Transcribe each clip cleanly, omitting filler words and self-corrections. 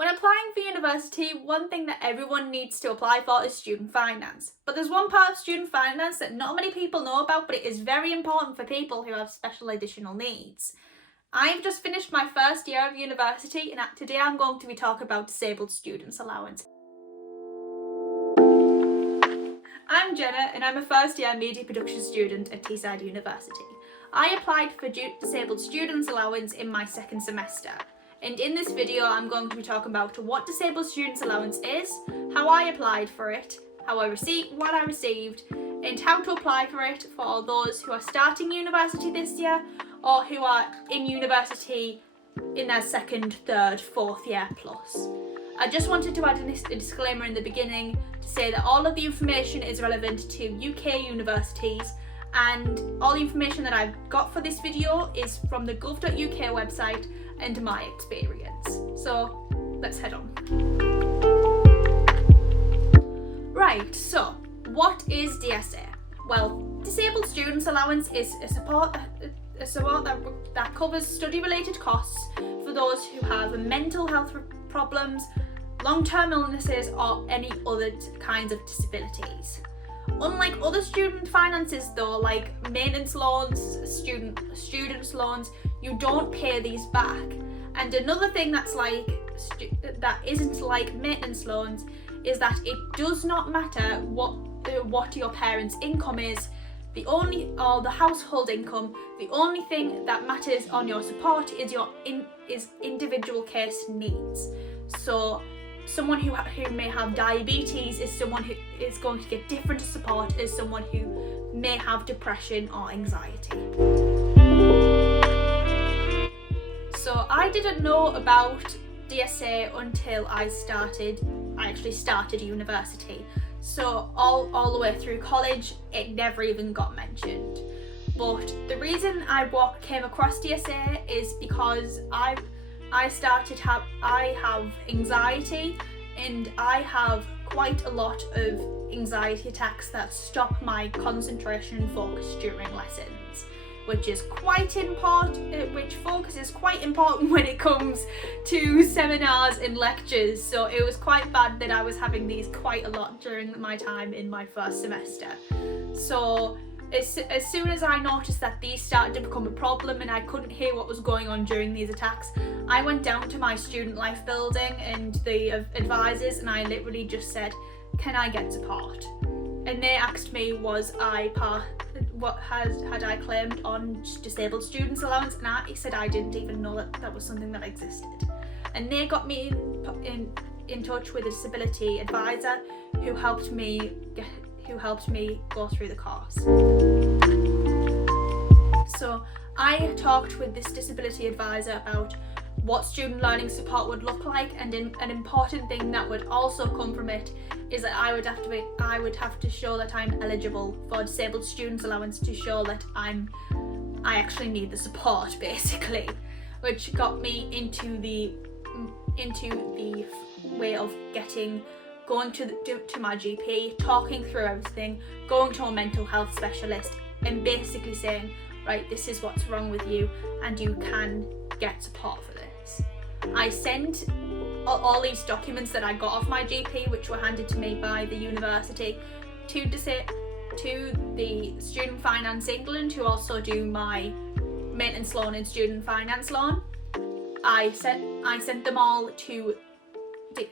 When applying for university, one thing that everyone needs to apply for is student finance. But there's one part of student finance that not many people know about, but it is very important for people who have special additional needs. I've just finished my first year of university, and today I'm going to be talking about Disabled Students Allowance. I'm Jenna, and I'm a first year media production student at Teesside University. I applied for Disabled Students Allowance in my second semester. And in this video, I'm going to be talking about what Disabled Students Allowance is, how I applied for it, what I received, and how to apply for it for those who are starting university this year or who are in university in their second, third, fourth year plus. I just wanted to add a disclaimer in the beginning to say that all of the information is relevant to UK universities, and all the information that I've got for this video is from the gov.uk website and my experience. So let's head on. Right, so what is DSA? Well, Disabled Students Allowance is a support that covers study-related costs for those who have mental health problems, long-term illnesses, or any other kinds of disabilities. Unlike other student finances though, like maintenance loans, students loans, you don't pay these back. And another thing that isn't like maintenance loans is that it does not matter what your parents' income is, the household income. The only thing that matters on your support is is individual case needs. So someone who may have diabetes is someone who is going to get different support as someone who may have depression or anxiety. So I didn't know about DSA until I actually started university. So all the way through college, it never even got mentioned. But the reason I came across DSA is because I have anxiety, and I have quite a lot of anxiety attacks that stop my concentration and focus during lessons, which is quite important. Which focus is quite important when it comes to seminars and lectures. So it was quite bad that I was having these quite a lot during my time in my first semester. So as soon as I noticed that these started to become a problem and I couldn't hear what was going on during these attacks, I went down to my student life building and the advisors, and I literally just said, "Can I get support?" And they asked me, had I claimed on Disabled Students Allowance, and I said I didn't even know that was something that existed. And they got me in touch with a disability advisor who helped me go through the course. So I talked with this disability advisor about what student learning support would look like, and an important thing that would also come from it is that I would have to show that I'm eligible for Disabled Students Allowance to show that I actually need the support, basically, which got me into the way of going to my GP, talking through everything, going to a mental health specialist, and basically saying, right, this is what's wrong with you, and you can get support for this. I sent all these documents that I got off my GP, which were handed to me by the university, to the Student Finance England, who also do my maintenance loan and student finance loan. I sent them all to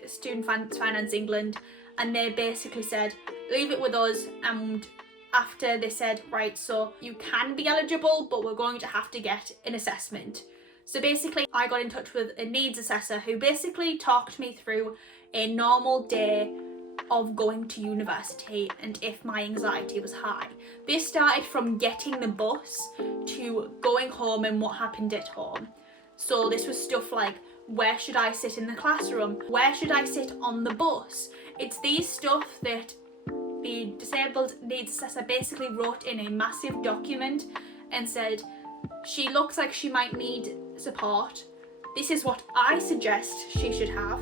Student Finance England, and they basically said, leave it with us. And after they said, right, so you can be eligible, but we're going to have to get an assessment. So basically I got in touch with a needs assessor who basically talked me through a normal day of going to university and if my anxiety was high. This started from getting the bus to going home and what happened at home. So this was stuff like, where should I sit in the classroom? Where should I sit on the bus? It's these stuff that the disabled needs assessor basically wrote in a massive document and said, she looks like she might need support. This is what I suggest she should have.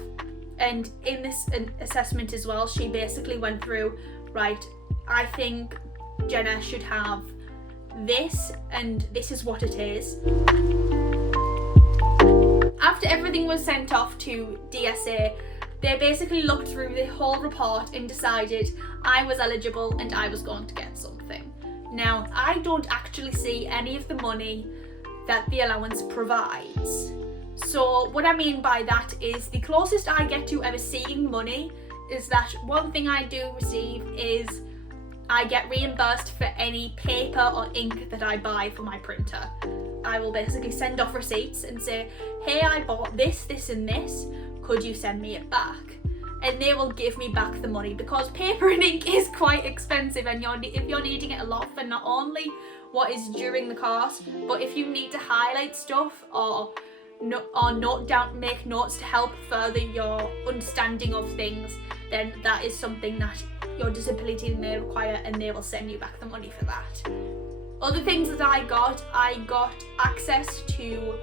And in this assessment as well, she basically went through, right, I think Jenna should have this, and this is what it is. after everything was sent off to DSA, they basically looked through the whole report and decided I was eligible and I was going to get something. Now, I don't actually see any of the money that the allowance provides. So what I mean by that is the closest I get to ever seeing money is that one thing I do receive is I get reimbursed for any paper or ink that I buy for my printer. I will basically send off receipts and say, hey, I bought this, this and this, could you send me it back? And they will give me back the money, because paper and ink is quite expensive, and if you're needing it a lot for not only what is during the course, but if you need to highlight stuff or note down, make notes to help further your understanding of things, then that is something that your disability may require, and they will send you back the money for that. Other things that I got access to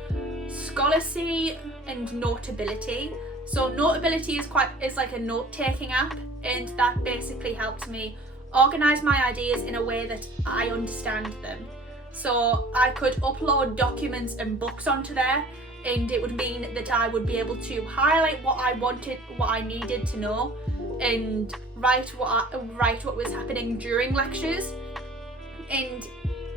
Scholarcy and Notability. So Notability is like a note-taking app, and that basically helps me organise my ideas in a way that I understand them. So I could upload documents and books onto there, and it would mean that I would be able to highlight what I wanted, what I needed to know, and write what was happening during lectures. And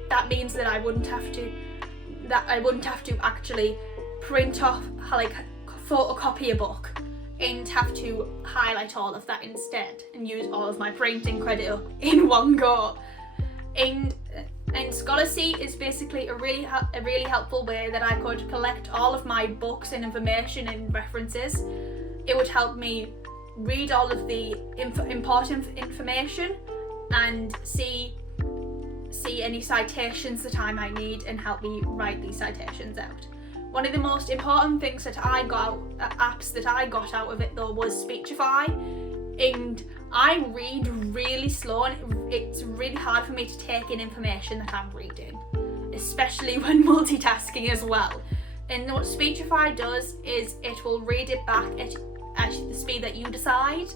that means that I wouldn't have to actually print off, like photocopy a book, and have to highlight all of that instead and use all of my printing credit up in one go. And Scholarcy is basically a really helpful way that I could collect all of my books and information and references. It would help me read all of the important information and see any citations that I might need and help me write these citations out. One of the most important things that apps that I got out of it though was Speechify, and I read really slow, and it's really hard for me to take in information that I'm reading, especially when multitasking as well. And what Speechify does is it will read it back at the speed that you decide,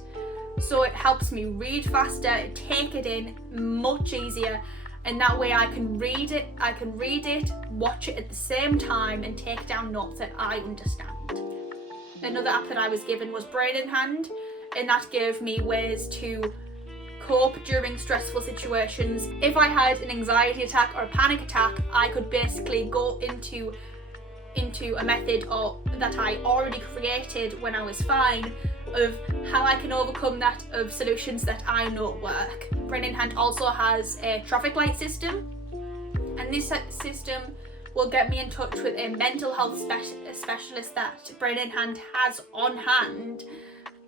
so it helps me read faster, take it in much easier, and that way I can read it, watch it at the same time, and take down notes that I understand. Another app that I was given was Brain in Hand, and that gave me ways to cope during stressful situations. If I had an anxiety attack or a panic attack, I could basically go into a method that I already created when I was fine, of how I can overcome that, of solutions that I know work. Brain in Hand also has a traffic light system, and this system will get me in touch with a mental health specialist that Brain in Hand has on hand,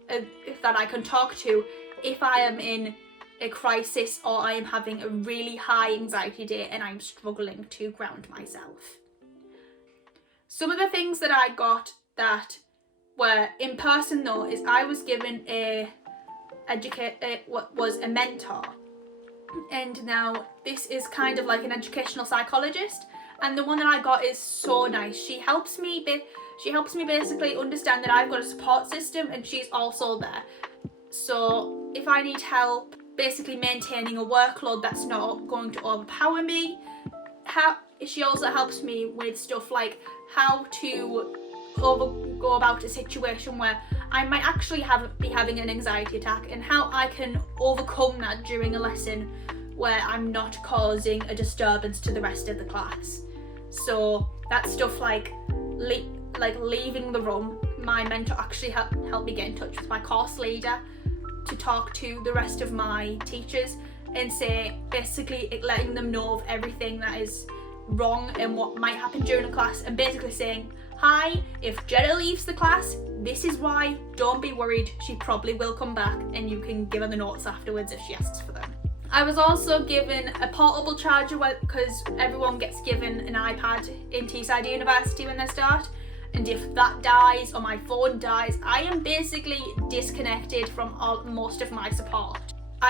that I can talk to if I am in a crisis or I am having a really high anxiety day and I'm struggling to ground myself. Some of the things that I got that were in person though is I was given what was a mentor, and now this is kind of like an educational psychologist, and the one that I got is so nice. She helps me basically understand that I've got a support system, and she's also there. So if I need help basically maintaining a workload that's not going to overpower me, she also helps me with stuff like how to go about a situation where I might actually be having an anxiety attack, and how I can overcome that during a lesson where I'm not causing a disturbance to the rest of the class. So that's stuff like leaving the room. My mentor actually helped me get in touch with my course leader to talk to the rest of my teachers and say, basically letting them know of everything that is wrong and what might happen during a class, and basically saying, hi, if Jenna leaves the class, this is why, don't be worried, she probably will come back, and you can give her the notes afterwards if she asks for them. I was also given a portable charger, because everyone gets given an iPad in Teesside University when they start, and if that dies or my phone dies, I am basically disconnected from most of my support.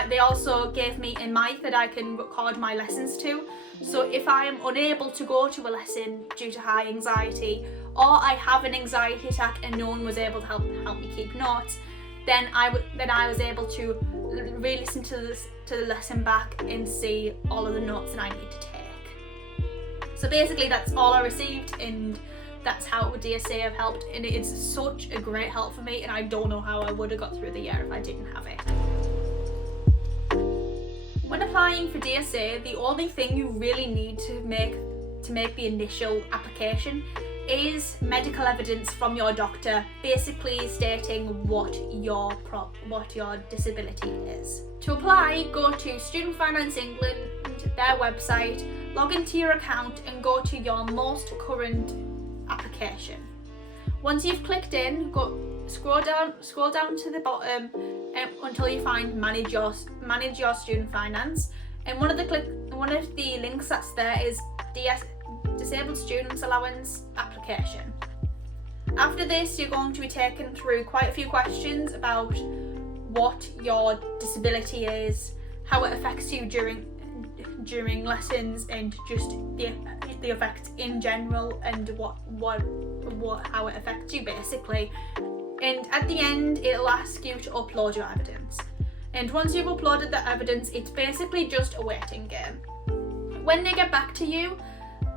They also gave me a mic that I can record my lessons to, so if I am unable to go to a lesson due to high anxiety, or I have an anxiety attack and no one was able to help me keep notes, then I was able to re-listen to the lesson back and see all of the notes that I need to take. So basically that's all I received, and that's how DSA have helped, and it's such a great help for me, and I don't know how I would have got through the year if I didn't have it. When applying for DSA, the only thing you really need to make the initial application is medical evidence from your doctor, basically stating what your disability is. To apply, go to Student Finance England, their website, log into your account and go to your most current application. Once you've clicked in, scroll down to the bottom until you find manage your student finance, and one of the links that's there is Disabled Students Allowance application. After this, you're going to be taken through quite a few questions about what your disability is, how it affects you during lessons, and just the effects in general, and how it affects you basically. And at the end, it'll ask you to upload your evidence. And once you've uploaded that evidence, it's basically just a waiting game. When they get back to you,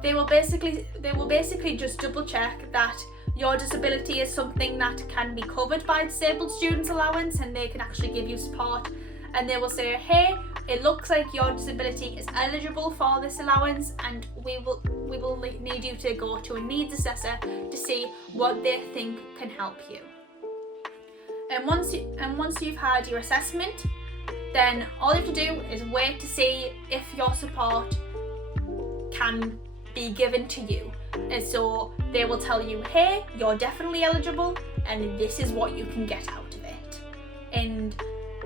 they will basically just double check that your disability is something that can be covered by Disabled Students Allowance, and they can actually give you support. And they will say, hey, it looks like your disability is eligible for this allowance, and we will need you to go to a needs assessor to see what they think can help you. And once you've had your assessment, then all you have to do is wait to see if your support can be given to you. And so they will tell you, hey, you're definitely eligible, and this is what you can get out of it. And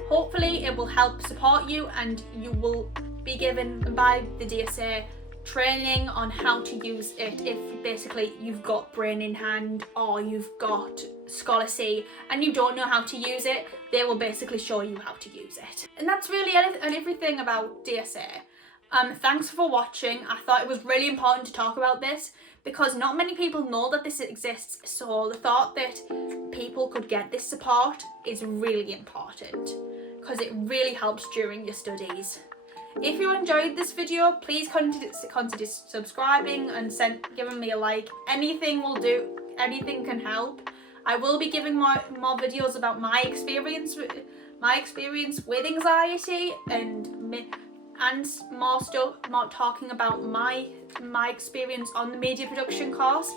hopefully it will help support you, and you will be given by the DSA training on how to use it if basically you've got brain in hand or you've got scholarcy and you don't know how to use it. They will basically show you how to use it. And that's really everything about DSA. Thanks for watching. I thought it was really important to talk about this because not many people know that this exists, so the thought that people could get this support is really important because it really helps during your studies. If you enjoyed this video, please consider subscribing and giving me a like. Anything will do, anything can help. I will be giving more videos about my experience with anxiety and more talking about my experience on the media production course.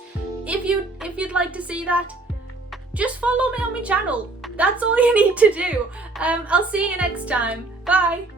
If you'd like to see that, just follow me on my channel. That's all you need to do. I'll see you next time. Bye.